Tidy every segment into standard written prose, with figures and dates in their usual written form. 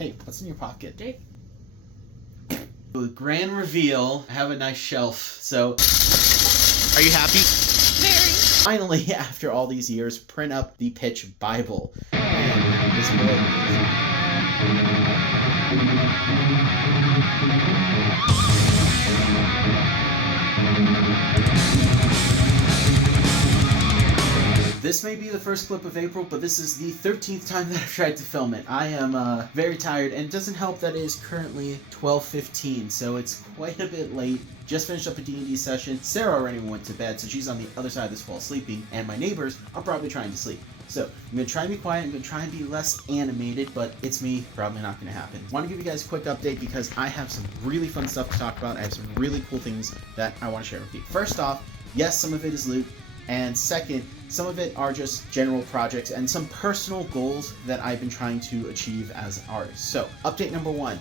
Hey, what's in your pocket? Jake? The grand reveal. I have a nice shelf, so... Are you happy? Very. Finally, after all these years, print up the pitch Bible. And this boy... This may be the first clip of April, but this is the 13th time that I've tried to film it. I am very tired, and it doesn't help that it is currently 12:15, so it's quite a bit late. Just finished up a D&D session. Sarah already went to bed, so she's on the other side of this wall sleeping, and my neighbors are probably trying to sleep. So, I'm going to try and be quiet, I'm going to try and be less animated, but it's me, probably not going to happen. I want to give you guys a quick update because I have some really fun stuff to talk about. I have some really cool things that I want to share with you. First off, yes, some of it is loot, and second, some of it are just general projects and some personal goals that I've been trying to achieve as an artist. So, update number 1.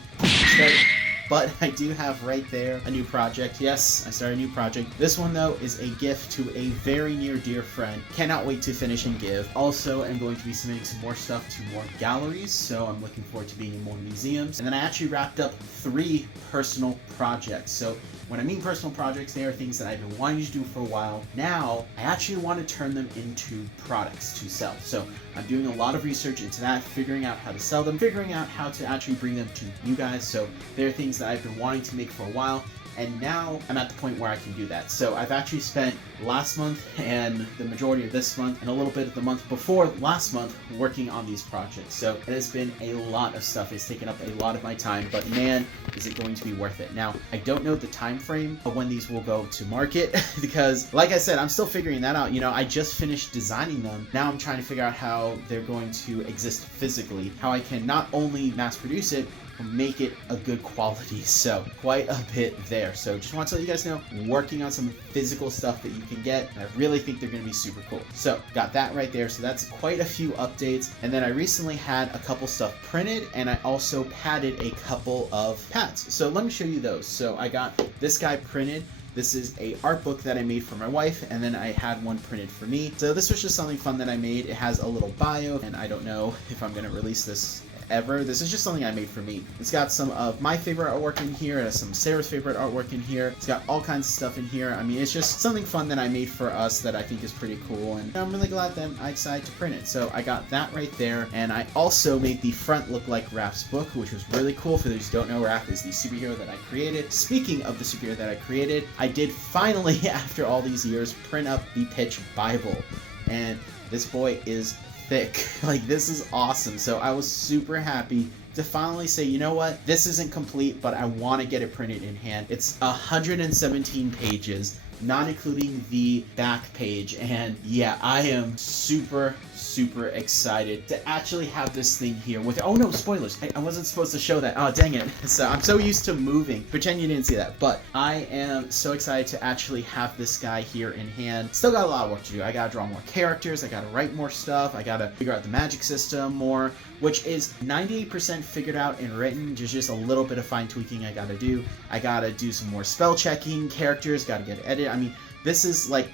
But I do have right there a new project. Yes, I started a new project. This one, though, is a gift to a very near dear friend. Cannot wait to finish and give. Also, I'm going to be submitting some more stuff to more galleries, so I'm looking forward to being in more museums. And then I actually wrapped up 3 personal projects. So when I mean personal projects, they are things that I've been wanting to do for a while. Now, I actually want to turn them into products to sell. So I'm doing a lot of research into that, figuring out how to sell them, figuring out how to actually bring them to you guys. So they're things that I've been wanting to make for a while, and now I'm at the point where I can do that. So I've actually spent last month and the majority of this month and a little bit of the month before last month working on these projects. So it has been a lot of stuff. It's taken up a lot of my time, but man, is it going to be worth it. Now, I don't know the time frame of when these will go to market because, like I said, I'm still figuring that out. You know, I just finished designing them. Now I'm trying to figure out how they're going to exist physically, how I can not only mass produce it, make it a good quality. So quite a bit there. So just want to let you guys know, working on some physical stuff that you can get, and I really think they're going to be super cool. So got that right there. So that's quite a few updates. And then I recently had a couple stuff printed, and I also padded a couple of pads. So let me show you those. So I got this guy printed. This is a art book that I made for my wife, and then I had one printed for me. So this was just something fun that I made. It has a little bio, and I don't know if I'm going to release this ever. This is just something I made for me. It's got some of my favorite artwork in here. It has some Sarah's favorite artwork in here. It's got all kinds of stuff in here. I mean, it's just something fun that I made for us that I think is pretty cool, and I'm really glad that I decided to print it. So I got that right there, and I also made the front look like Raph's book, which was really cool. For those who don't know, Raph is the superhero that I created. Speaking of the superhero that I created, I did finally, after all these years, print up the pitch Bible, and this boy is thick. Like, this is awesome. So I was super happy to finally say, you know what, this isn't complete, but I want to get it printed in hand. It's 117 pages, not including the back page, and yeah, I am super excited to actually have this thing here with, oh no, spoilers, I wasn't supposed to show that, oh dang it. So I'm so used to moving, pretend you didn't see that, but I am so excited to actually have this guy here in hand. Still got a lot of work to do. I gotta draw more characters, I gotta write more stuff, I gotta figure out the magic system more, which is 98% figured out and written. There's just a little bit of fine tweaking I gotta do. I gotta do some more spell checking, characters, gotta get it edited. I mean, this is like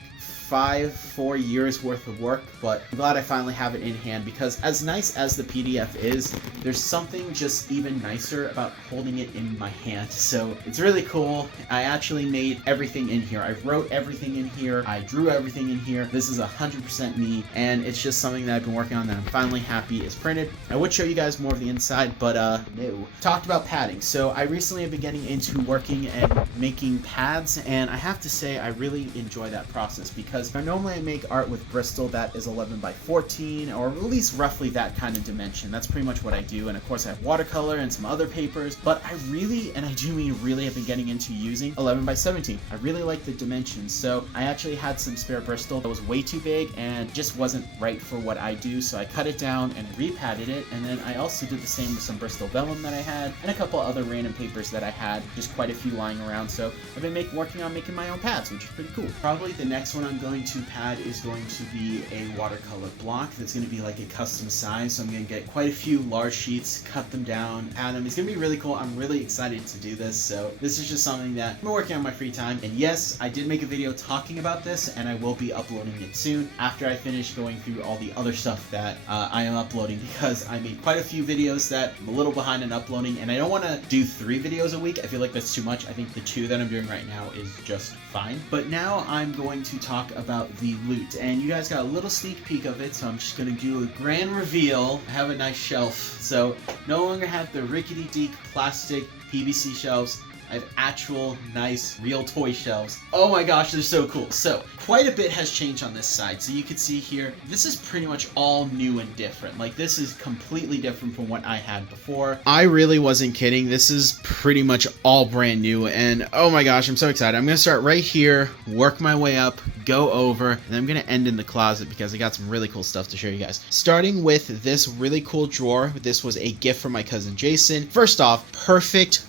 4 years worth of work, but I'm glad I finally have it in hand, because as nice as the PDF is, there's something just even nicer about holding it in my hand. So it's really cool. I actually made everything in here. I wrote everything in here. I drew everything in here. This is 100% me, and it's just something that I've been working on that I'm finally happy is printed. I would show you guys more of the inside, but no. Talked about padding. So I recently have been getting into working and making pads, and I have to say I really enjoy that process, because normally I make art with Bristol that is 11 by 14, or at least roughly that kind of dimension. That's pretty much what I do, and of course I have watercolor and some other papers, but I really, and I do mean really, have been getting into using 11 by 17. I really like the dimensions, so I actually had some spare Bristol that was way too big and just wasn't right for what I do, so I cut it down and repadded it, and then I also did the same with some Bristol vellum that I had, and a couple other random papers that I had, just quite a few lying around. So I've been working on making my own pads, which is pretty cool. Probably the next one I'm going to pad is going to be a watercolor block that's going to be like a custom size. So I'm going to get quite a few large sheets, cut them down, pad them. It's going to be really cool. I'm really excited to do this. So this is just something that I'm working on my free time. And yes, I did make a video talking about this, and I will be uploading it soon after I finish going through all the other stuff that I am uploading, because I made quite a few videos that I'm a little behind in uploading, and I don't want to do 3 videos a week. I feel like that's too much. I think the 2 that I'm doing right now is just fine. But now I'm going to talk about the loot, and you guys got a little sneak peek of it, so I'm just going to do a grand reveal. I have a nice shelf, so no longer have the rickety-deek plastic PVC shelves. I have actual nice real toy shelves. Oh my gosh, they're so cool. So quite a bit has changed on this side. So you can see here, this is pretty much all new and different. Like, this is completely different from what I had before. I really wasn't kidding. This is pretty much all brand new, and oh my gosh, I'm so excited. I'm gonna start right here, work my way up, go over, and I'm gonna end in the closet because I got some really cool stuff to show you guys. Starting with this really cool drawer. This was a gift from my cousin Jason. First off, perfect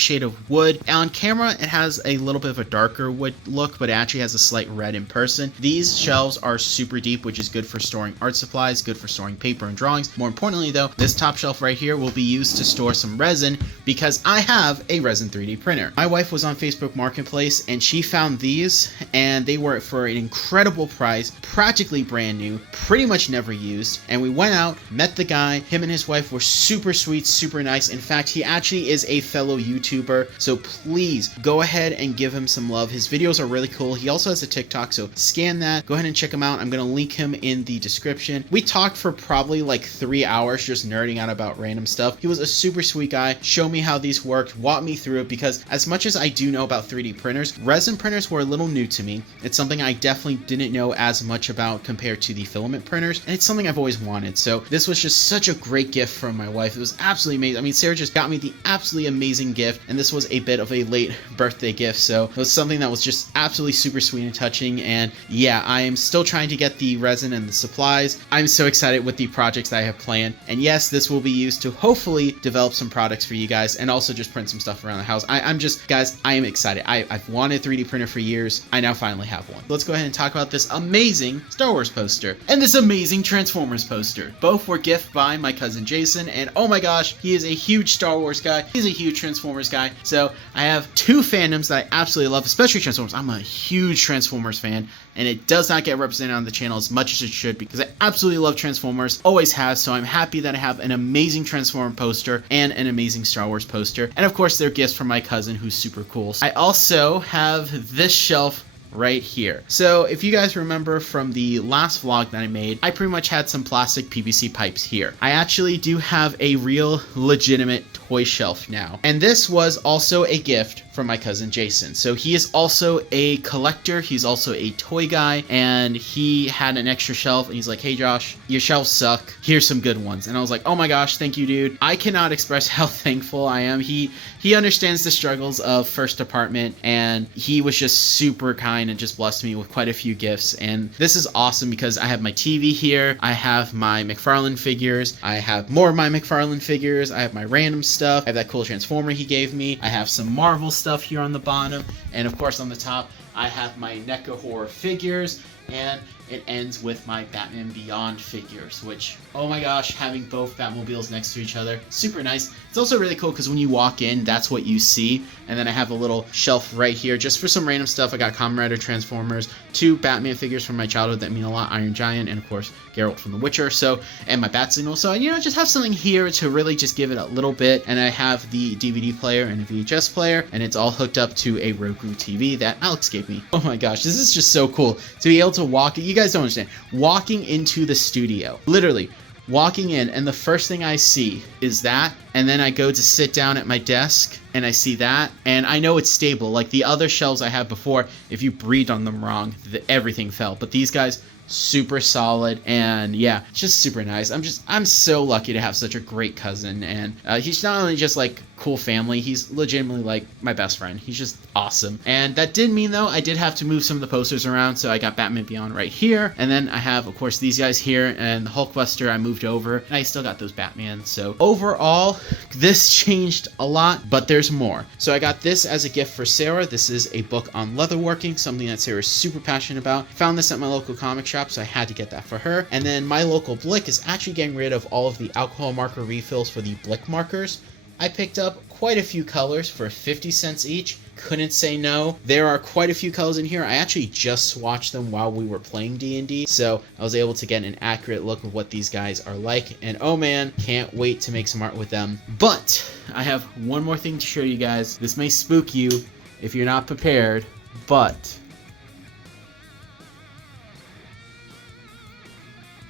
shade of wood. On camera, it has a little bit of a darker wood look, but it actually has a slight red in person. These shelves are super deep, which is good for storing art supplies, good for storing paper and drawings. More importantly though, this top shelf right here will be used to store some resin, because I have a resin 3D printer. My wife was on Facebook Marketplace and she found these, and they were for an incredible price, practically brand new, pretty much never used. And we went out, met the guy. Him and his wife were super sweet, super nice. In fact, he actually is a fellow YouTuber, so please go ahead and give him some love. His videos are really cool. He also has a TikTok, so scan that, go ahead and check him out. I'm gonna link him in the description. We talked for probably like 3 hours just nerding out about random stuff. He was a super sweet guy, showed me how these worked, walked me through it, because as much as I do know about 3D printers, resin printers were a little new to me. It's something I definitely didn't know as much about compared to the filament printers, and it's something I've always wanted. So this was just such a great gift from my wife. It was absolutely amazing. I mean, Sarah just got me the absolutely amazing gift, and this was a bit of a late birthday gift, so it was something that was just absolutely super sweet and touching. And yeah, I am still trying to get the resin and the supplies. I'm so excited with the projects that I have planned, and yes, this will be used to hopefully develop some products for you guys, and also just print some stuff around the house. I'm just, guys, I am excited. I've wanted a 3D printer for years. I now finally have one. Let's go ahead and talk about this amazing Star Wars poster and this amazing Transformers poster. Both were gift by my cousin Jason, and oh my gosh, he is a huge Star Wars guy. He's a huge Transformers guy. So I have 2 fandoms that I absolutely love, especially Transformers. I'm a huge Transformers fan, and it does not get represented on the channel as much as it should, because I absolutely love Transformers, always has. So I'm happy that I have an amazing Transformer poster and an amazing Star Wars poster, and of course they're gifts from my cousin, who's super cool. I also have this shelf right here. So if you guys remember from the last vlog that I made, I pretty much had some plastic PVC pipes here. I actually do have a real legitimate toy shelf now, and this was also a gift from my cousin Jason. So he is also a collector, he's also a toy guy, and he had an extra shelf, and he's like, hey Josh, your shelves suck, here's some good ones. And I was like, oh my gosh, thank you, dude. I cannot express how thankful I am. He understands the struggles of first apartment, and he was just super kind and just blessed me with quite a few gifts. And this is awesome because I have my TV here, I have my McFarlane figures, I have more of my McFarlane figures, I have my random stuff, I have that cool Transformer he gave me, I have some Marvel stuff here on the bottom, and of course on the top I have my NECA horror figures, and it ends with my Batman Beyond figures, which, oh my gosh, having both Batmobiles next to each other, super nice. It's also really cool because when you walk in, that's what you see. And then I have a little shelf right here just for some random stuff. I got Kamen Rider, Transformers, 2 Batman figures from my childhood that mean a lot, Iron Giant, and of course Geralt from The Witcher, so, and my Bat Signal. So, you know, just have something here to really just give it a little bit. And I have the DVD player and a VHS player, and it's all hooked up to a Roku TV that Alex gave me. Oh my gosh, this is just so cool to be able to walk. You guys don't understand. Walking into the studio, literally walking in, and the first thing I see is that, and then I go to sit down at my desk and I see that, and I know it's stable. Like the other shelves I had before, if you breathed on them wrong, everything fell. But these guys, super solid, and yeah, just super nice. I'm so lucky to have such a great cousin, and he's not only just like cool family, he's legitimately like my best friend. He's just awesome. And that did mean though I did have to move some of the posters around, so I got Batman Beyond right here, and then I have of course these guys here, and the Hulkbuster I moved over, and I still got those Batman. So overall this changed a lot, but there's more. So I got this as a gift for Sarah. This is a book on leatherworking, something that Sarah's super passionate about. Found this at my local comic shop, so I had to get that for her. And then my local Blick is actually getting rid of all of the alcohol marker refills for the Blick markers. I picked up quite a few colors for 50 cents each. Couldn't say no. There are quite a few colors in here. I actually just swatched them while we were playing D&D, so I was able to get an accurate look of what these guys are like, and oh man, can't wait to make some art with them. But I have one more thing to show you guys. This may spook you if you're not prepared, but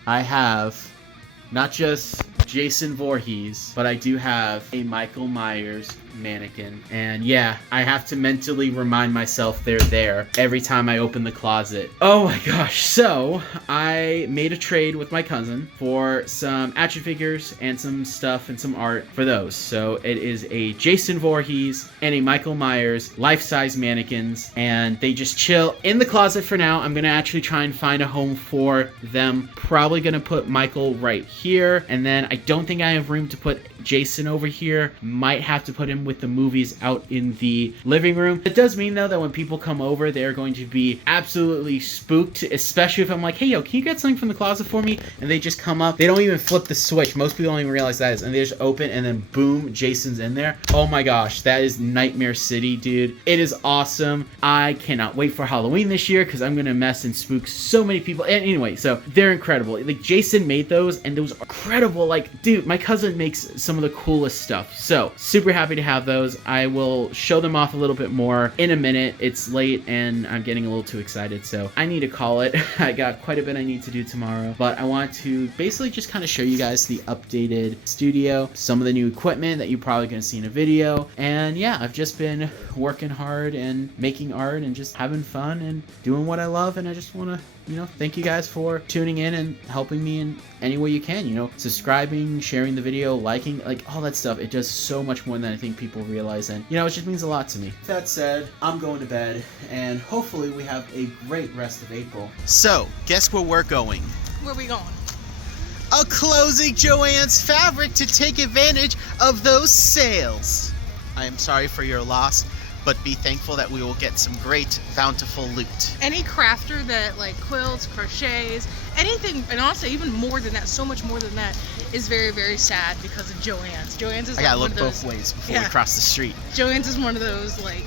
I have not just Jason Voorhees, but I do have a Michael Myers mannequin. And yeah, I have to mentally remind myself they're there every time I open the closet. Oh my gosh. So I made a trade with my cousin for some action figures and some stuff and some art for those. So it is a Jason Voorhees and a Michael Myers life-size mannequins, and they just chill in the closet for now. I'm gonna actually try and find a home for them. Probably gonna put Michael right here, and then I don't think I have room to put Jason over here. Might have to put him with the movies out in the living room. It does mean though that when people come over, they're going to be absolutely spooked, especially if I'm like, hey yo, can you get something from the closet for me? And they just come up. They don't even flip the switch. Most people don't even realize that is, and they just open and then boom, Jason's in there. Oh my gosh, that is Nightmare City, dude. It is awesome. I cannot wait for Halloween this year because I'm gonna mess and spook so many people. And anyway, so they're incredible. Like Jason made those, and those are incredible. Like, dude, my cousin makes some of the coolest stuff. So super happy to have those. I will show them off a little bit more in a minute. It's late and I'm getting a little too excited, so I need to call it. I got quite a bit I need to do tomorrow, but I want to basically just kind of show you guys the updated studio, some of the new equipment that you're probably going to see in a video. And yeah, I've just been working hard and making art and just having fun and doing what I love, and I just want to, you know, thank you guys for tuning in and helping me in any way you can, you know, subscribing, sharing the video, liking, like all that stuff. It does so much more than I think people realize, and you know, it just means a lot to me. That said, I'm going to bed, and hopefully we have a great rest of April. So, guess where we're going? Where are we going? A closing Joann's Fabric to take advantage of those sales. I am sorry for your loss, but be thankful that we will get some great, bountiful loot. Any crafter that like quilts, crochets, anything, and also even more than that, so much more than that, is very, very sad because of Joann's. Joann's is I gotta look both ways before we cross the street. Joann's is one of those like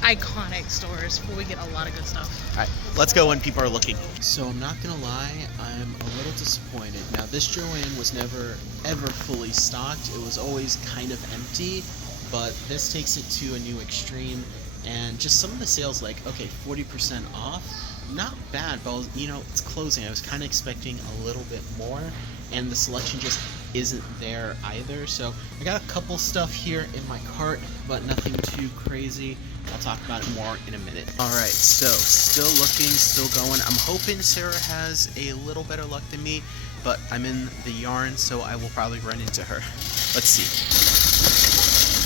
iconic stores where we get a lot of good stuff. Alright, let's go when people are looking. So I'm not gonna lie, I'm a little disappointed. Now this Joann was never ever fully stocked. It was always kind of empty, but this takes it to a new extreme, and just some of the sales, like, okay, 40% off, not bad, but you know, it's closing. I was kind of expecting a little bit more, and the selection just isn't there either. So I got a couple stuff here in my cart, but nothing too crazy. I'll talk about it more in a minute. Alright, so still looking, still going. I'm hoping Sarah has a little better luck than me, but I'm in the yarn, so I will probably run into her. Let's see.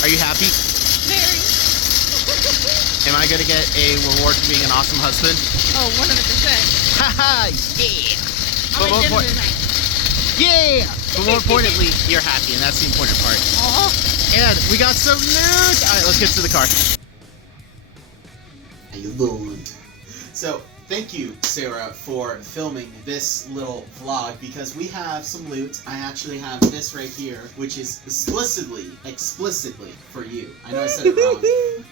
Are you happy? Very. Am I gonna get a reward for being an awesome husband? Oh, 100%. Haha, yeah! I'll make dinner tonight. Yeah! But more importantly, you're happy, and that's the important part. Aww. And we got some news! Alright, let's get to the car. So, thank you, Sarah, for filming this little vlog, because we have some loot. I actually have this right here, which is explicitly for you. I know I said it wrong,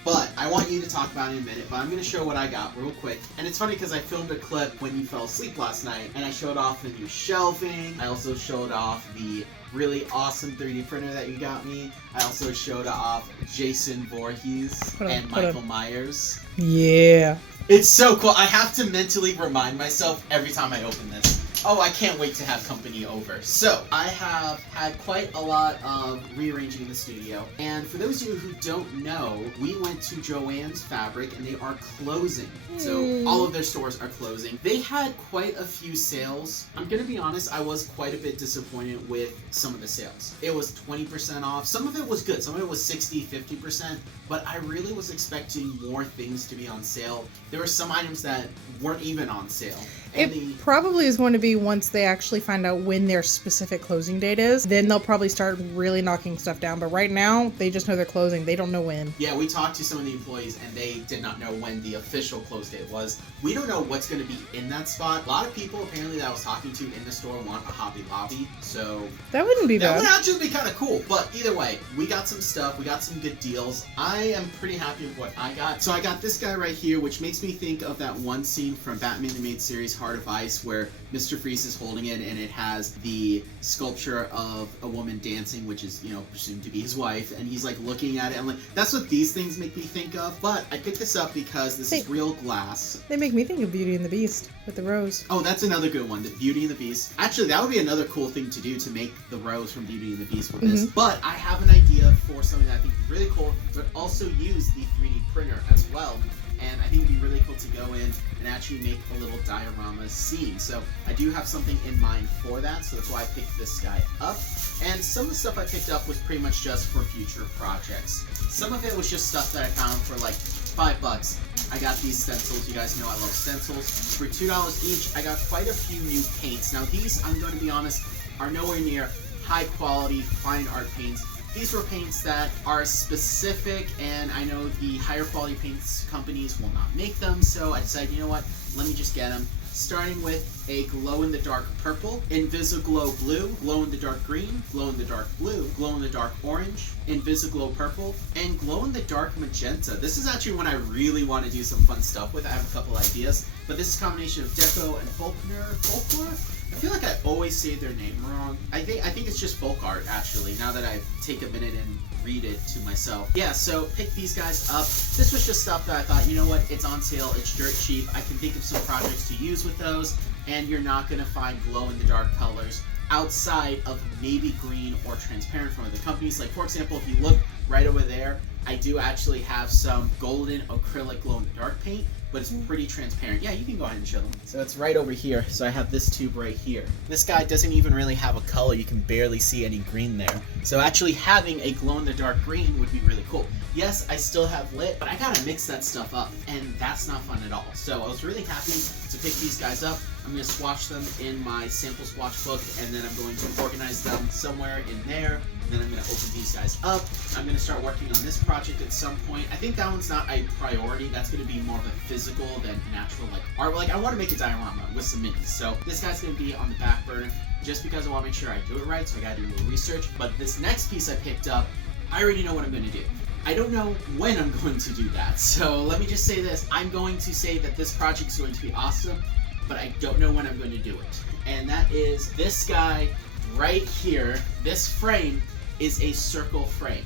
but I want you to talk about it in a minute, but I'm going to show what I got real quick. And it's funny because I filmed a clip when you fell asleep last night, and I showed off the new shelving. I also showed off the really awesome 3D printer that you got me. I also showed off Jason Voorhees and Michael Myers. Yeah. It's so cool. I have to mentally remind myself every time I open this. Oh, I can't wait to have company over. So, I have had quite a lot of rearranging in the studio. And for those of you who don't know, we went to Joann's Fabric and they are closing. So, all of their stores are closing. They had quite a few sales. I'm gonna be honest, I was quite a bit disappointed with some of the sales. It was 20% off. Some of it was good. Some of it was 60, 50%. But I really was expecting more things to be on sale. There were some items that weren't even on sale. And It probably is going to be once they actually find out when their specific closing date is. Then they'll probably start really knocking stuff down. But right now, they just know they're closing. They don't know when. Yeah, we talked to some of the employees and they did not know when the official close date was. We don't know what's going to be in that spot. A lot of people apparently that I was talking to in the store want a Hobby Lobby. So That wouldn't be that bad. would actually be kind of cool. But either way, we got some stuff. We got some good deals. I am pretty happy with what I got. So I got this guy right here, which makes me think of that one scene from Batman the Animated Series Heart of Ice where Mr. Freeze is holding it and it has the sculpture of a woman dancing, which is, you know, presumed to be his wife, and he's like looking at it and like, that's what these things make me think of. But I picked this up because this is real glass. They make me think of Beauty and the Beast with the rose. Oh, that's another good one, the Beauty and the Beast. Actually, that would be another cool thing to do, to make the rose from Beauty and the Beast with this. But I have an idea for something that I think is really cool, but also use the 3D printer as well. And I think it'd be really cool to go in and actually make a little diorama scene. So I do have something in mind for that, so that's why I picked this guy up. And some of the stuff I picked up was pretty much just for future projects. Some of it was just stuff that I found for like $5. I got these stencils. You guys know I love stencils. For $2 each, I got quite a few new paints. Now these, I'm going to be honest, are nowhere near high quality fine art paints. These were paints that are specific, and I know the higher quality paints companies will not make them, so I decided, you know what, let me just get them. Starting with a glow-in-the-dark purple, Invisiglow blue, glow-in-the-dark green, glow-in-the-dark blue, glow-in-the-dark orange, Invisiglow purple, and glow-in-the-dark magenta. This is actually one I really want to do some fun stuff with. I have a couple ideas, but this is a combination of Deco and Folklore? I feel like I always say their name wrong. I think it's just folk art, actually, now that I take a minute and read it to myself. Yeah, so pick these guys up. This was just stuff that I thought, you know what, it's on sale, it's dirt cheap, I can think of some projects to use with those, and you're not going to find glow-in-the-dark colors outside of maybe green or transparent from other companies. Like, for example, if you look right over there, I do actually have some golden acrylic glow-in-the-dark paint, but it's pretty transparent. Yeah, you can go ahead and show them. So it's right over here. So I have this tube right here. This guy doesn't even really have a color. You can barely see any green there. So actually having a glow-in-the-dark green would be really cool. Yes, I still have lit, but I gotta mix that stuff up, and that's not fun at all. So I was really happy to pick these guys up. I'm going to swatch them in my sample swatch book, and then I'm going to organize them somewhere in there. Then I'm going to open these guys up. I'm going to start working on this project at some point. I think that one's not a priority. That's going to be more of a physical than natural, like art. Like, I want to make a diorama with some minis. So this guy's going to be on the back burner just because I want to make sure I do it right. So I got to do a little research. But this next piece I picked up, I already know what I'm going to do. I don't know when I'm going to do that. So let me just say this. I'm going to say that this project is going to be awesome, but I don't know when I'm going to do it. And that is this guy right here. This frame is a circle frame,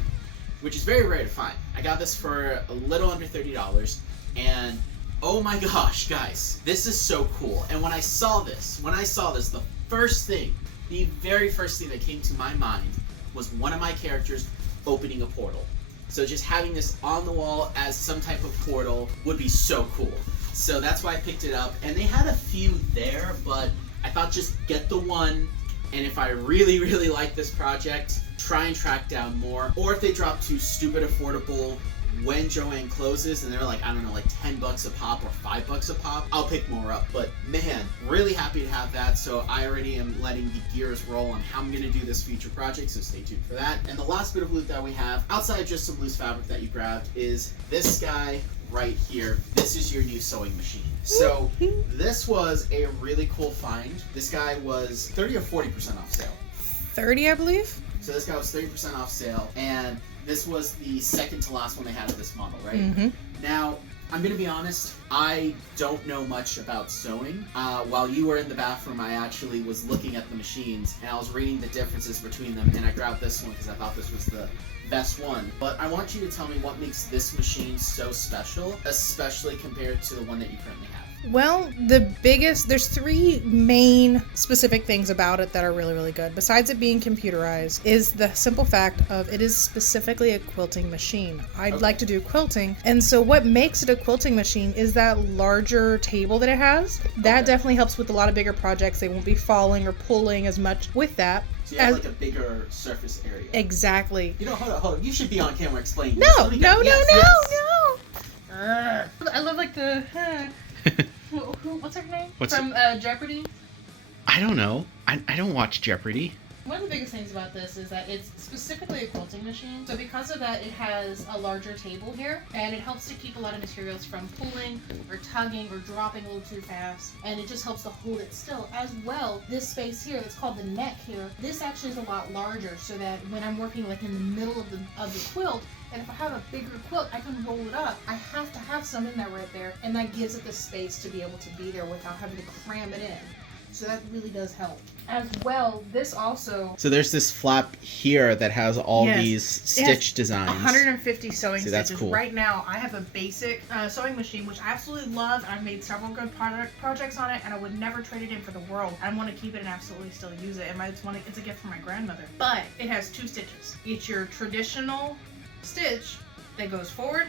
which is very rare to find. I got this for a little under $30, and oh my gosh, guys, this is so cool. And when I saw this, the very first thing that came to my mind was one of my characters opening a portal. So just having this on the wall as some type of portal would be so cool. So that's why I picked it up. And they had a few there, but I thought just get the one. And if I really, really like this project, try and track down more. Or if they drop too stupid affordable when Joann closes and they're like, I don't know, like $10 a pop or $5 a pop, I'll pick more up. But man, really happy to have that. So I already am letting the gears roll on how I'm going to do this future project, so stay tuned for that. And the last bit of loot that we have, outside of just some loose fabric that you grabbed, is this guy right here. This is your new sewing machine. So this was a really cool find. This guy was 30 or 40% off sale. 30, I believe. So this guy was 30% off sale, and this was the second to last one they had of this model, right? Mm-hmm. Now, I'm going to be honest, I don't know much about sewing. While you were in the bathroom, I actually was looking at the machines, and I was reading the differences between them, and I grabbed this one because I thought this was the best one. But I want you to tell me what makes this machine so special, especially compared to the one that you currently have. Well, there's three main specific things about it that are really, really good. Besides it being computerized, is the simple fact of it is specifically a quilting machine. I'd like to do quilting, and so what makes it a quilting machine is that larger table that it has. That definitely helps with a lot of bigger projects. They won't be falling or pulling as much with that. So you have like a bigger surface area. Exactly. You know, hold on. You should be on camera explaining. No. Yes. I love like the... what's her name? From Jeopardy? I don't know. I don't watch Jeopardy. One of the biggest things about this is that it's specifically a quilting machine. So because of that, it has a larger table here, and it helps to keep a lot of materials from pulling or tugging or dropping a little too fast. And it just helps to hold it still. As well, this space here, that's called the neck here, this actually is a lot larger, so that when I'm working like in the middle of the quilt, and if I have a bigger quilt, I can roll it up. I have to have some in there right there, and that gives it the space to be able to be there without having to cram it in. So that really does help. As well, this also... So there's this flap here that has all these stitch designs. 150 sewing stitches. That's cool. Right now, I have a basic sewing machine, which I absolutely love. I've made several good projects on it, and I would never trade it in for the world. I want to keep it and absolutely still use it. And it's a gift from my grandmother. But it has two stitches. It's your traditional stitch that goes forward,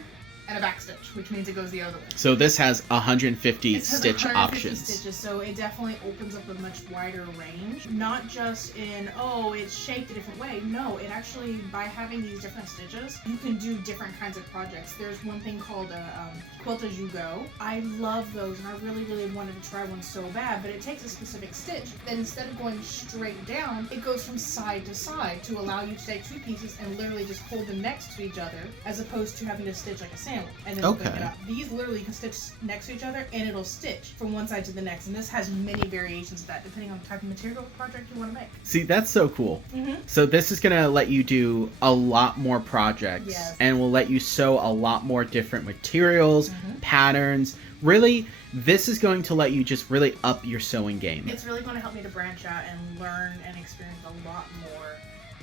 and a back stitch, which means it goes the other way. So this has 150 It has stitch 150 options. stitches, so it definitely opens up a much wider range. Not just in, it's shaped a different way. No, it actually, by having these different stitches, you can do different kinds of projects. There's one thing called a quilt as you go. I love those, and I really, really wanted to try one so bad, but it takes a specific stitch that instead of going straight down, it goes from side to side to allow you to take two pieces and literally just hold them next to each other, as opposed to having to stitch like a sandwich and then open it up. These literally you can stitch next to each other, and it'll stitch from one side to the next, and this has many variations of that depending on the type of material project you want to make. See, that's so cool. Mm-hmm. So this is going to let you do a lot more projects, and will let you sew a lot more different materials, patterns. Really, this is going to let you just really up your sewing game. It's really going to help me to branch out and learn and experience a lot more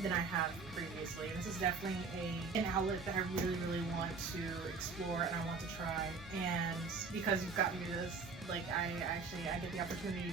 than I have previously. This is definitely an outlet that I really, really want to explore and I want to try. And because you've got me to this, I get the opportunity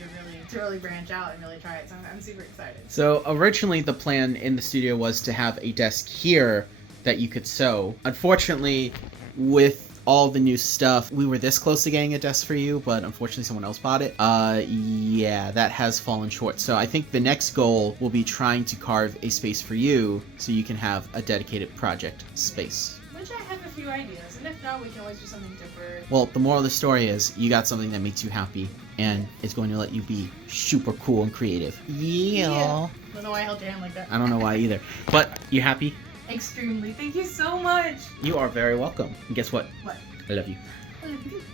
to really branch out and really try it. So I'm super excited. So originally the plan in the studio was to have a desk here that you could sew. Unfortunately, with all the new stuff, we were this close to getting a desk for you, but unfortunately someone else bought it. Yeah, that has fallen short. So I think the next goal will be trying to carve a space for you so you can have a dedicated project space. Which I have a few ideas, and if not, we can always do something temporary. Well, the moral of the story is you got something that makes you happy, and it's going to let you be super cool and creative. Yeah. I don't know why I held your hand like that. I don't know why either. But you happy? Extremely. Thank you so much. You are very welcome. And guess what? What? I love you.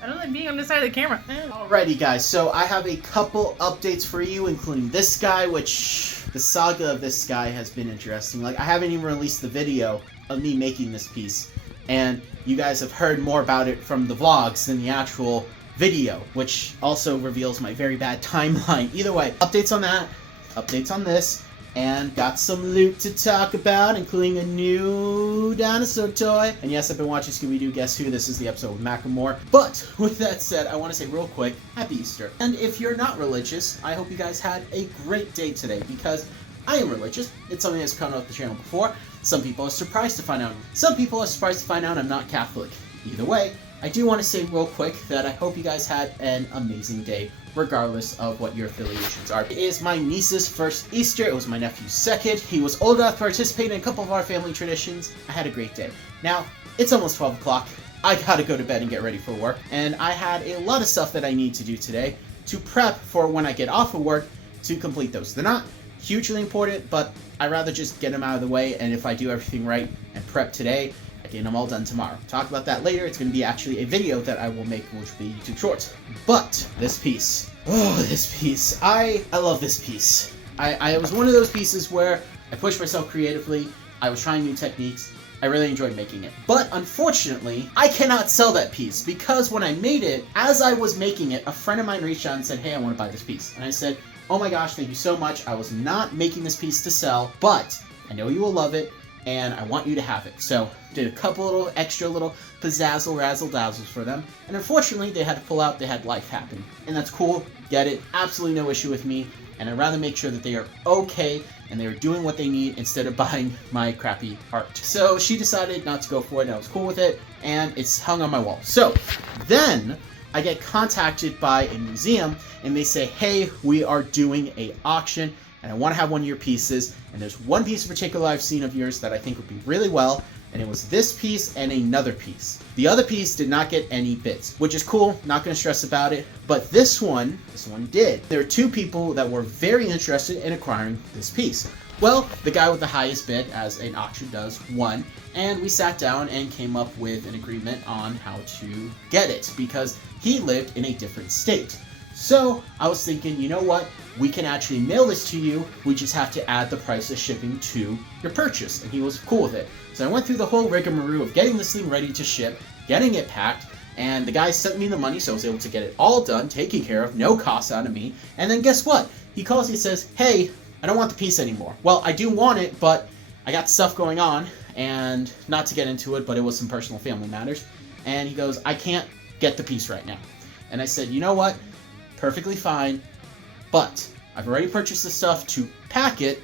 I don't like being on this side of the camera. Alrighty guys, so I have a couple updates for you, including this guy, which the saga of this guy has been interesting. Like, I haven't even released the video of me making this piece, and you guys have heard more about it from the vlogs than the actual video, which also reveals my very bad timeline. Either way, updates on that, updates on this, and got some loot to talk about, including a new dinosaur toy. And yes, I've been watching Scooby-Doo Guess Who. This is the episode with Macklemore. But with that said, I want to say real quick, Happy Easter. And if you're not religious, I hope you guys had a great day today, because I am religious. It's something that's come up the channel before. Some people are surprised to find out. Some people are surprised to find out I'm not Catholic. Either way, I do want to say real quick that I hope you guys had an amazing day, regardless of what your affiliations are. It is my niece's first Easter. It was my nephew's second. He was old enough to participate in a couple of our family traditions. I had a great day. Now, it's almost 12 o'clock. I gotta go to bed and get ready for work. And I had a lot of stuff that I need to do today to prep for when I get off of work to complete those. They're not hugely important, but I'd rather just get them out of the way, and if I do everything right and prep today, I get them all done tomorrow. Talk about that later. It's going to be actually a video that I will make, which will be YouTube Shorts. But this piece, this piece, I love this piece. I was one of those pieces where I pushed myself creatively. I was trying new techniques. I really enjoyed making it. But unfortunately, I cannot sell that piece, because when I made it, as I was making it, a friend of mine reached out and said, hey, I want to buy this piece. And I said, oh my gosh, thank you so much. I was not making this piece to sell, but I know you will love it. and I want you to have it. So did a couple little extra little pizzazzle razzle dazzles for them, and unfortunately they had to pull out. They had life happen, and that's cool. Get it? Absolutely no issue with me. And I'd rather make sure that they are okay and they are doing what they need instead of buying my crappy art. So she decided not to go for it, and I was cool with it, and it's hung on my wall. So then I get contacted by a museum, and they say, hey, we are doing a auction, and I want to have one of your pieces, and there's one piece in particular I've seen of yours that I think would be really well, and it was this piece and another piece. The other piece did not get any bids, which is cool, not going to stress about it, but this one did. There are two people that were very interested in acquiring this piece. Well, the guy with the highest bid, as an auction does, won, and we sat down and came up with an agreement on how to get it, because he lived in a different state. So I was thinking, you know what, we can actually mail this to you, we just have to add the price of shipping to your purchase, and he was cool with it. So I went through the whole rigmarole of getting this thing ready to ship, getting it packed, and the guy sent me the money, so I was able to get it all done, taken care of, no cost out of me, and then guess what? He calls me and says, hey, I don't want the piece anymore. Well, I do want it, but I got stuff going on, and not to get into it, but it was some personal family matters, and he goes, I can't get the piece right now. And I said, you know what? Perfectly fine, but I've already purchased the stuff to pack it,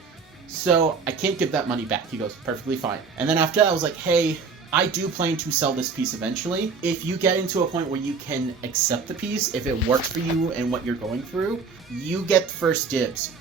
so I can't give that money back. He goes, perfectly fine. And then after that, I was like, hey, I do plan to sell this piece eventually. If you get into a point where you can accept the piece, if it works for you and what you're going through, you get first dibs.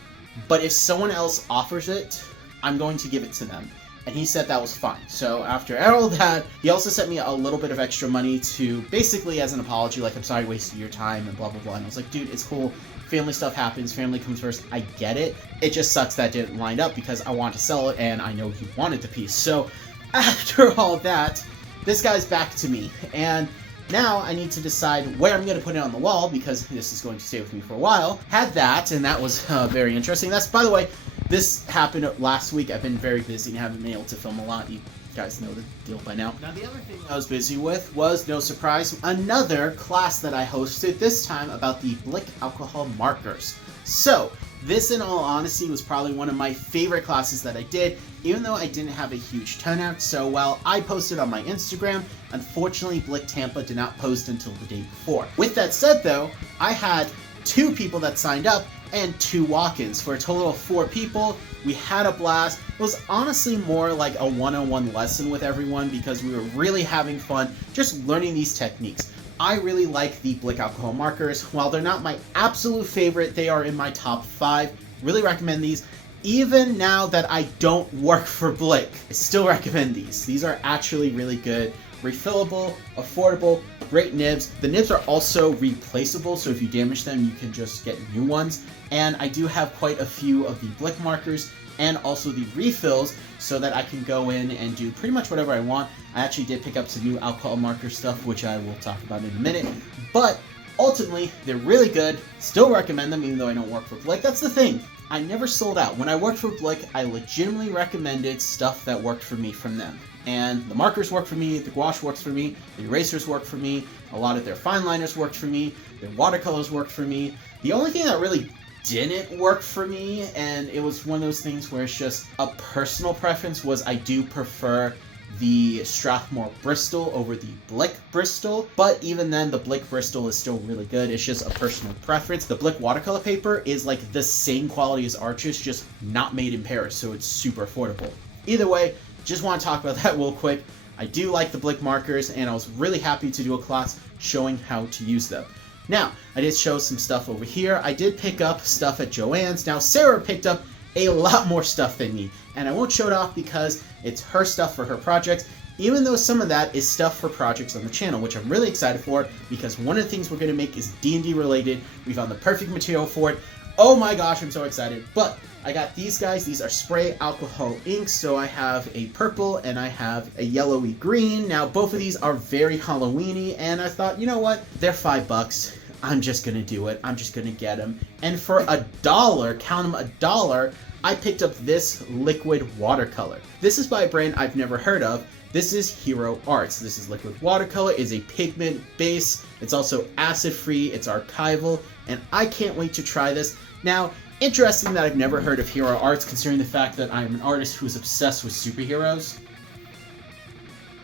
But if someone else offers it, I'm going to give it to them. And he said that was fine. So after all that, he also sent me a little bit of extra money to basically as an apology, like, I'm sorry I wasted your time and blah, blah, blah. And I was like, dude, it's cool. Family stuff happens. Family comes first. I get it. It just sucks that didn't line up because I want to sell it and I know he wanted the piece. So after all that, this guy's back to me. And now I need to decide where I'm going to put it on the wall because this is going to stay with me for a while. Had that, and that was very interesting. That's, by the way, this happened last week. I've been very busy and haven't been able to film a lot. You guys know the deal by now. Now, the other thing I was busy with was, no surprise, another class that I hosted, this time about the Blick alcohol markers. So, this, in all honesty, was probably one of my favorite classes that I did, even though I didn't have a huge turnout. So while I posted on my Instagram, unfortunately, Blick Tampa did not post until the day before. With that said, though, I had 2 people that signed up and 2 walk-ins for a total of 4 people. We had a blast. It was honestly more like a one-on-one lesson with everyone because we were really having fun just learning these techniques. I really like the Blick alcohol markers. While they're not my absolute favorite, they are in my top 5. Really recommend these. Even now that I don't work for Blick, I still recommend these. These are actually really good. Refillable, affordable, great nibs. The nibs are also replaceable, so if you damage them, you can just get new ones. And I do have quite a few of the Blick markers and also the refills so that I can go in and do pretty much whatever I want. I actually did pick up some new alcohol marker stuff, which I will talk about in a minute. But ultimately, they're really good. Still recommend them even though I don't work for Blick. That's the thing. I never sold out. When I worked for Blick, I legitimately recommended stuff that worked for me from them. And the markers work for me, the gouache works for me, the erasers work for me, a lot of their fine liners worked for me, their watercolors worked for me. The only thing that really didn't work for me, and it was one of those things where it's just a personal preference, was I do prefer the Strathmore Bristol over the Blick Bristol, but even then the Blick Bristol is still really good. It's just a personal preference. The Blick watercolor paper is like the same quality as Arches, just not made in Paris, so it's super affordable. Either way, just want to talk about that real quick. I do like the Blick markers, and I was really happy to do a class showing how to use them. Now, I did show some stuff over here. I did pick up stuff at Joann's. Now, Sarah picked up a lot more stuff than me, and I won't show it off because it's her stuff for her projects, even though some of that is stuff for projects on the channel, which I'm really excited for because one of the things we're going to make is D&D related. We found the perfect material for it. Oh my gosh, I'm so excited. But I got these guys. These are spray alcohol inks. So I have a purple and I have a yellowy green. Now, both of these are very Halloween-y, and I thought, you know what? They're $5. I'm just going to do it. I'm just going to get them. And for $1, count them, $1, I picked up this liquid watercolor. This is by a brand I've never heard of. This is Hero Arts. This is liquid watercolor. It's a pigment base. It's also acid-free. It's archival. And I can't wait to try this. Now, Interesting that I've never heard of Hero Arts, considering the fact that I'm an artist who's obsessed with superheroes.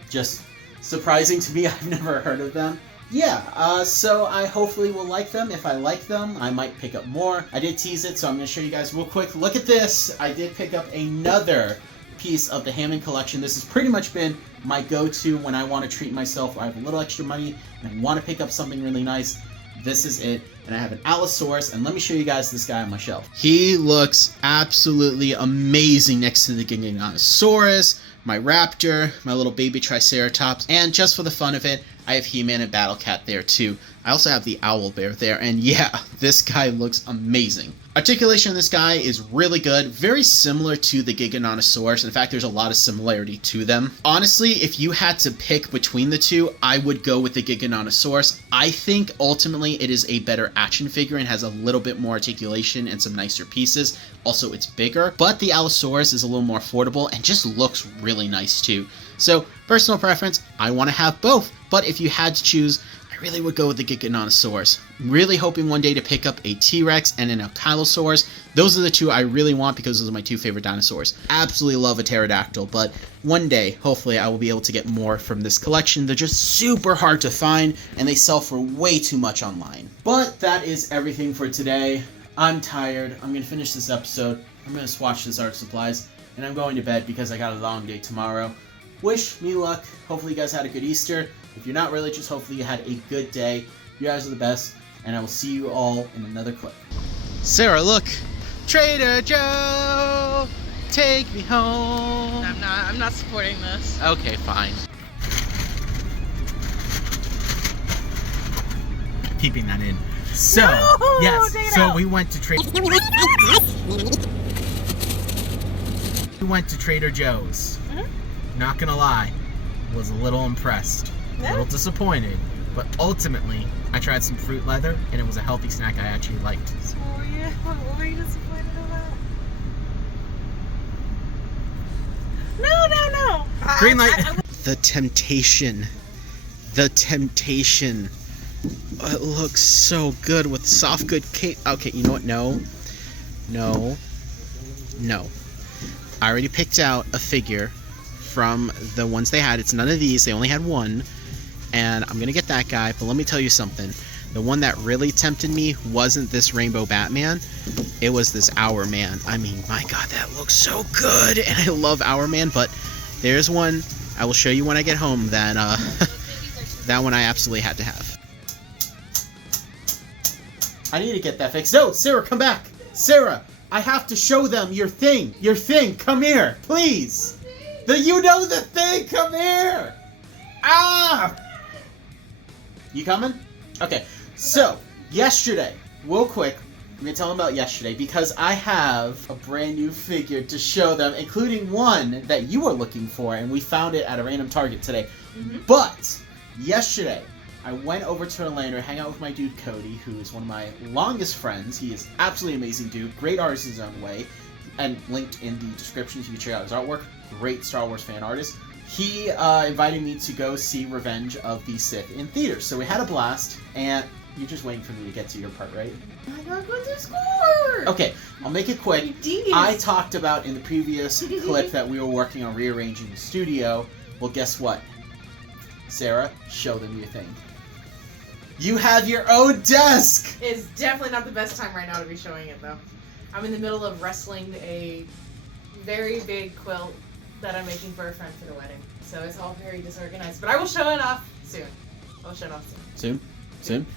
Just surprising to me, I've never heard of them. Yeah, so I hopefully will like them. If I like them, I might pick up more. I did tease it, so I'm going to show you guys real quick. Look at this! I did pick up another piece of the Hammond collection. This has pretty much been my go-to when I want to treat myself. I have a little extra money and I want to pick up something really nice. This is it. And I have an Allosaurus, and let me show you guys this guy on my shelf. He looks absolutely amazing next to the Giganotosaurus, my Raptor, my little baby Triceratops, and just for the fun of it, I have He-Man and Battle Cat there too. I also have the Owlbear there, and yeah, this guy looks amazing. Articulation of this guy is really good, very similar to the Giganotosaurus. In fact, there's a lot of similarity to them. Honestly, if you had to pick between the two, I would go with the Giganotosaurus. I think ultimately it is a better action figure and has a little bit more articulation and some nicer pieces. Also, it's bigger, but the Allosaurus is a little more affordable and just looks really nice too. So, personal preference, I want to have both, but if you had to choose, I really would go with the Giganotosaurus. I'm really hoping one day to pick up a T-Rex and an Ankylosaurus. Those are the two I really want because those are my two favorite dinosaurs. Absolutely love a pterodactyl, but one day, hopefully, I will be able to get more from this collection. They're just super hard to find, and they sell for way too much online. But that is everything for today. I'm tired. I'm going to finish this episode. I'm going to swatch this art supplies, and I'm going to bed because I got a long day tomorrow. Wish me luck. Hopefully you guys had a good Easter. If you're not religious, hopefully you had a good day. You guys are the best, and I will see you all in another clip. Sarah, look! Trader Joe! Take me home! I'm not supporting this. Okay, fine. Keeping that in. So, No! yes, Take it so out. we went to Trader Joe's. Not gonna lie, was a little impressed. A little disappointed, but ultimately, I tried some fruit leather, and it was a healthy snack I actually liked. So, yeah, what were you disappointed about? No. Green light! The temptation. The temptation. It looks so good with soft good cake. Okay, you know what? No. I already picked out a figure from the ones they had. It's none of these. They only had one. And I'm going to get that guy. But let me tell you something. The one that really tempted me wasn't this Rainbow Batman. It was this Our Man. I mean, my God, that looks so good. And I love Our Man. But there's one I will show you when I get home that, that one I absolutely had to have. I need to get that fixed. No, Sarah, come back. Sarah, I have to show them your thing. Your thing. Come here, please. You know the thing. Come here. Ah! You coming? Okay. So, yesterday, real quick, I'm going to tell them about yesterday because I have a brand new figure to show them, including one that you were looking for, and we found it at a random Target today. But, yesterday, I went over to Orlando to hang out with my dude Cody, who is one of my longest friends. He is absolutely amazing dude, great artist in his own way, and linked in the description so you can check out his artwork. Great Star Wars fan artist. He invited me to go see Revenge of the Sith in theaters, so we had a blast, and you're just waiting for me to get to your part, right? I gotta go to school! Okay, I'll make it quick. I talked about in the previous clip that we were working on rearranging the studio. Well, guess what? Sarah, show them your thing. You have your own desk! It's definitely not the best time right now to be showing it, though. I'm in the middle of wrestling a very big quilt that I'm making for a friend for the wedding. So it's all very disorganized. But I will show it off soon. I'll show it off soon. Soon?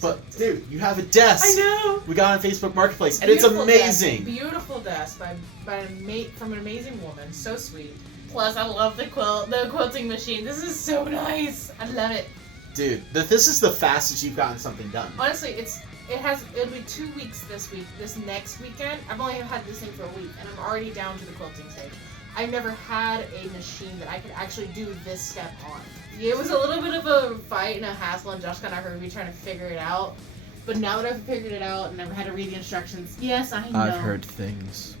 But, dude, you have a desk! I know! We got on Facebook Marketplace, and Beautiful it's amazing! Desk. Beautiful desk from an amazing woman. So sweet. Plus, I love the quilting machine. This is so nice. I love it. Dude, this is the fastest you've gotten something done. Honestly, it'll be 2 weeks this week. This next weekend, I've only had this thing for a week, and I'm already down to the quilting stage. I've never had a machine that I could actually do this step on. It was a little bit of a fight and a hassle, and Josh kind of heard me trying to figure it out. But now that I've figured it out and never had to read the instructions, yes, I know. I've heard things.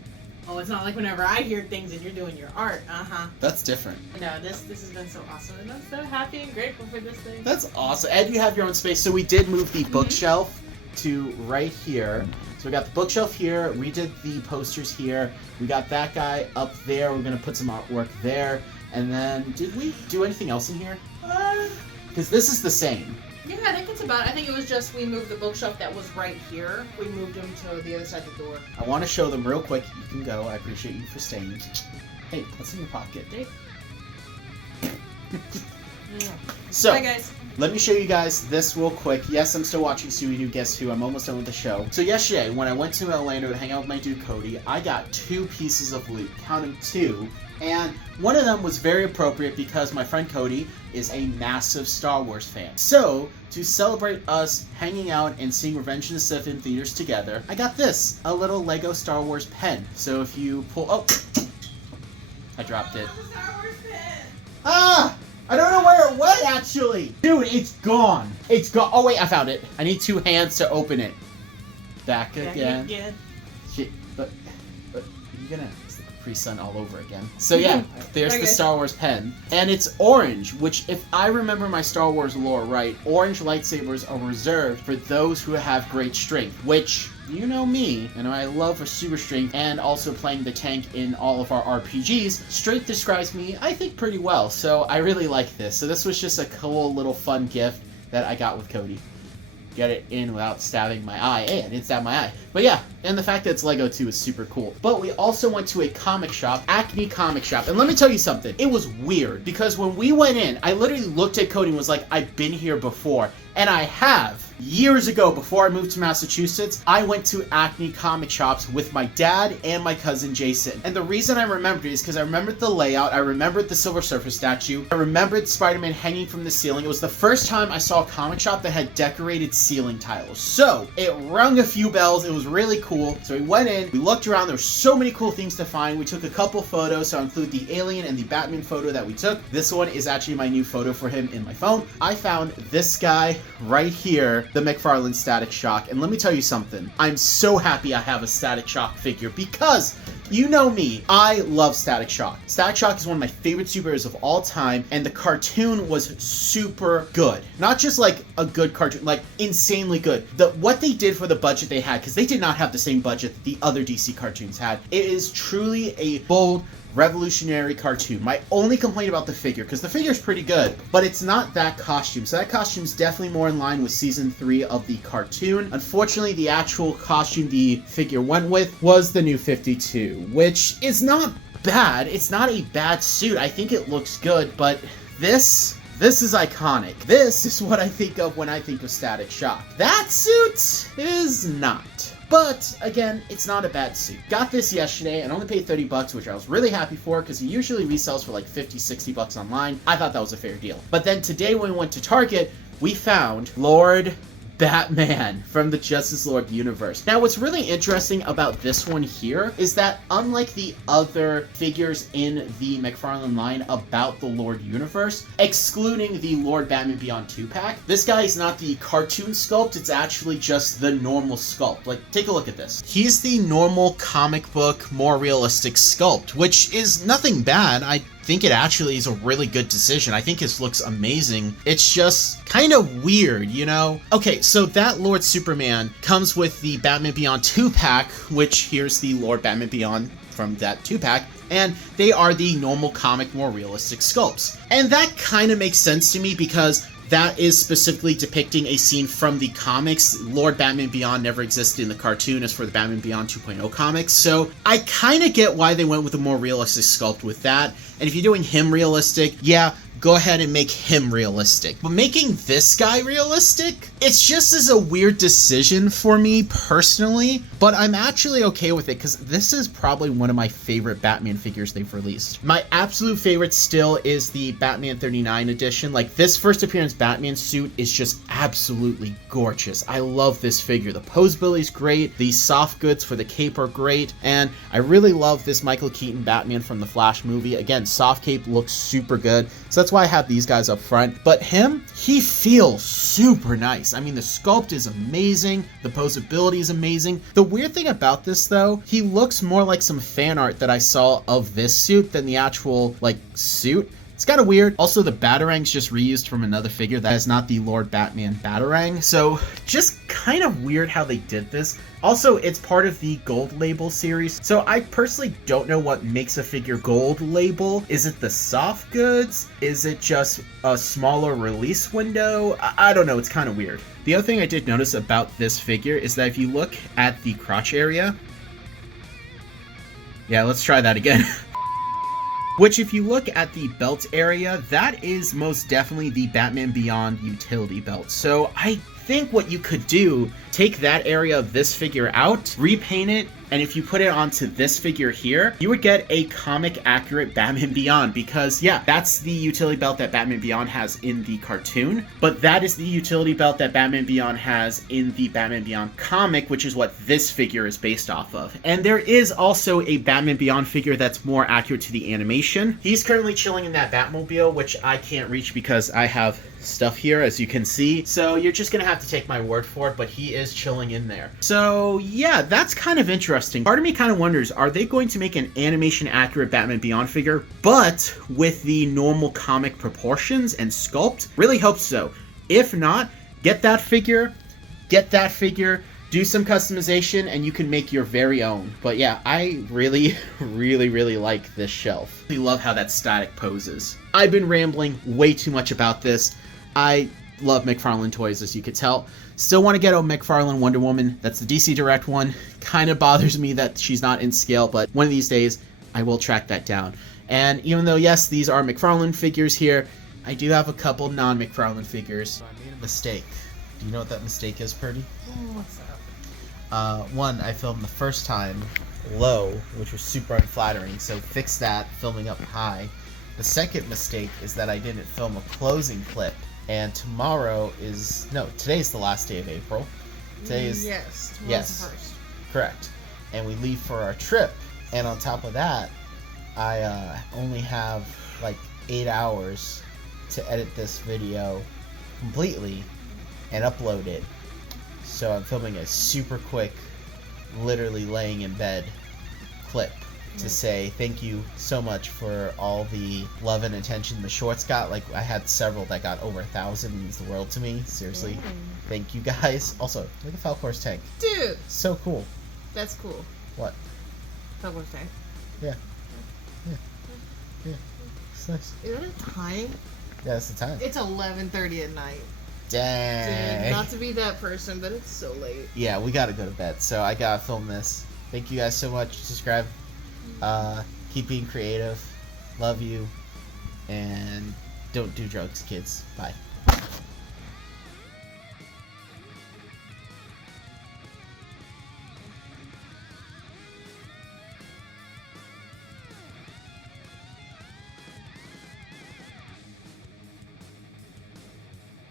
Oh, it's not like whenever I hear things and you're doing your art. That's different. No, this has been so awesome, and I'm so happy and grateful for this thing. That's awesome. And you have your own space. So we did move the bookshelf to right here. So we got the bookshelf here, we did the posters here, we got that guy up there, we're gonna put some artwork there, and then, did we do anything else in here? Because this is the same. Yeah, I think it's about. I think it was just we moved the bookshelf that was right here. We moved him to the other side of the door. I want to show them real quick. You can go. I appreciate you for staying. Hey, what's in your pocket? So, Bye, guys. let me show you guys this real quick. Yes, I'm still watching Scooby-Doo Guess Who. I'm almost done with the show. So yesterday, when I went to Orlando to hang out with my dude Cody, I got 2 pieces of loot. Counting 2. And one of them was very appropriate because my friend Cody is a massive Star Wars fan. So, to celebrate us hanging out and seeing Revenge of the Sith in theaters together, I got this, a little Lego Star Wars pen. So if you pull... Oh! I dropped it. Star Wars pen. Ah! I don't know where it went, actually! Dude, it's gone. It's gone. Oh, wait, I found it. I need 2 hands to open it. Back again. Shit, but you're gonna... Pre-Sun all over again. So yeah, there's the Star Wars pen. And it's orange, which if I remember my Star Wars lore right, orange lightsabers are reserved for those who have great strength, which, you know me, and I love a super strength and also playing the tank in all of our RPGs, strength describes me, I think, pretty well. So I really like this. So this was just a cool little fun gift that I got with Cody. Get it in without stabbing my eye. Hey, I didn't stab my eye. But yeah, and the fact that it's Lego too is super cool. But we also went to a comic shop, Acme Comic Shop. And let me tell you something. It was weird because when we went in, I literally looked at Cody and was like, I've been here before. And I have. Years ago, before I moved to Massachusetts, I went to Acme Comic Shops with my dad and my cousin Jason. And the reason I remembered it is because I remembered the layout, I remembered the Silver Surfer statue, I remembered Spider-Man hanging from the ceiling. It was the first time I saw a comic shop that had decorated ceiling tiles. So, it rung a few bells, it was really cool. So we went in, we looked around, there were so many cool things to find. We took a couple photos, so I'll include the Alien and the Batman photo that we took. This one is actually my new photo for him in my phone. I found this guy right here, the McFarlane Static Shock, and let me tell you something. I'm so happy I have a Static Shock figure because you know me, I love Static Shock. Static Shock is one of my favorite superheroes of all time, and the cartoon was super good. Not just like a good cartoon, like insanely good. What they did for the budget they had, because they did not have the same budget that the other DC cartoons had, it is truly a bold, revolutionary cartoon. My only complaint about the figure, because the figure's pretty good, but it's not that costume. So that costume's definitely more in line with season 3 of the cartoon. Unfortunately, the actual costume the figure went with was the New 52, which is not bad. It's not a bad suit. I think it looks good, but this is iconic. This is what I think of when I think of Static Shock. That suit is not. But, again, it's not a bad suit. Got this yesterday and only paid $30, which I was really happy for because he usually resells for like $50, $60 online. I thought that was a fair deal. But then today when we went to Target, we found Lord Batman from the Justice Lord universe. Now, what's really interesting about this one here is that unlike the other figures in the McFarlane line about the Lord universe, excluding the Lord Batman Beyond 2-pack, this guy is not the cartoon sculpt, it's actually just the normal sculpt. Like, take a look at this. He's the normal comic book, more realistic sculpt, which is nothing bad. I think it actually is a really good decision. I think his looks amazing. It's just kind of weird, you know? Okay, so that Lord Superman comes with the Batman Beyond 2-pack, which here's the Lord Batman Beyond from that 2-pack, and they are the normal comic, more realistic sculpts. And that kind of makes sense to me because that is specifically depicting a scene from the comics. Lord Batman Beyond never existed in the cartoon as for the Batman Beyond 2.0 comics, so I kind of get why they went with a more realistic sculpt with that. And if you're doing him realistic, yeah, go ahead and make him realistic. But making this guy realistic, it's just as a weird decision for me personally, but I'm actually okay with it because this is probably one of my favorite Batman figures they've released. My absolute favorite still is the Batman 39 edition. Like, this first appearance Batman suit is just absolutely gorgeous. I love this figure. The posability is great, the soft goods for the cape are great, and I really love this Michael Keaton Batman from the Flash movie. Again, soft cape looks super good, so that's why I have these guys up front. But him, he feels super nice. I mean, the sculpt is amazing, the posability is amazing. The weird thing about this though, he looks more like some fan art that I saw of this suit than the actual like suit. It's kind of weird. Also, the Batarang's just reused from another figure that is not the Lord Batman Batarang. So just kind of weird how they did this. Also, it's part of the Gold Label series. So I personally don't know what makes a figure Gold Label. Is it the soft goods? Is it just a smaller release window? I don't know. It's kind of weird. The other thing I did notice about this figure is that if you look at the crotch area... Yeah, let's try that again. Which, if you look at the belt area, that is most definitely the Batman Beyond utility belt. So I think what you could do, take that area of this figure out, repaint it, and if you put it onto this figure here, you would get a comic accurate Batman Beyond, because yeah, that's the utility belt that Batman Beyond has in the cartoon, but that is the utility belt that Batman Beyond has in the Batman Beyond comic, which is what this figure is based off of. And there is also a Batman Beyond figure that's more accurate to the animation. He's currently chilling in that Batmobile, which I can't reach because I have stuff here, as you can see, so you're just gonna have to take my word for it, but he is chilling in there. So yeah, that's kind of interesting. Part of me kind of wonders, are they going to make an animation accurate Batman Beyond figure, but with the normal comic proportions and sculpt? Really hope so. If not, get that figure, do some customization, and you can make your very own. But yeah, I really like this shelf. I love how that static poses. I've been rambling way too much about this. I love McFarlane toys, as you could tell. Still want to get a McFarlane Wonder Woman. That's the DC Direct one. Kind of bothers me that she's not in scale, but one of these days I will track that down. And even though, yes, these are McFarlane figures here, I do have a couple non-McFarlane figures. So I made a mistake. Do you know what that mistake is, Purdy? What's that? One, I filmed the first time low, which was super unflattering, so fix that, filming up high. The second mistake is that I didn't film a closing clip, and today's the last day of April. Today is... Yes, tomorrow's yes, the first. correct. And we leave for our trip, and on top of that, I only have like 8 hours to edit this video completely and upload it. So I'm filming a super quick, literally laying in bed clip to say thank you so much for all the love and attention the shorts got. Like, I had several that got over 1,000. It means the world to me. Seriously. Thank you guys. Also, look at Falcor's tank. Dude! So cool. That's cool. What? Falcor's tank. Yeah. It's nice. Is that a time? Yeah, that's the time. It's 11:30 at night. Dang. Dude, not to be that person, but it's so late. Yeah, we gotta go to bed, so I gotta film this. Thank you guys so much. Subscribe. Keep being creative. Love you. And don't do drugs, kids. Bye.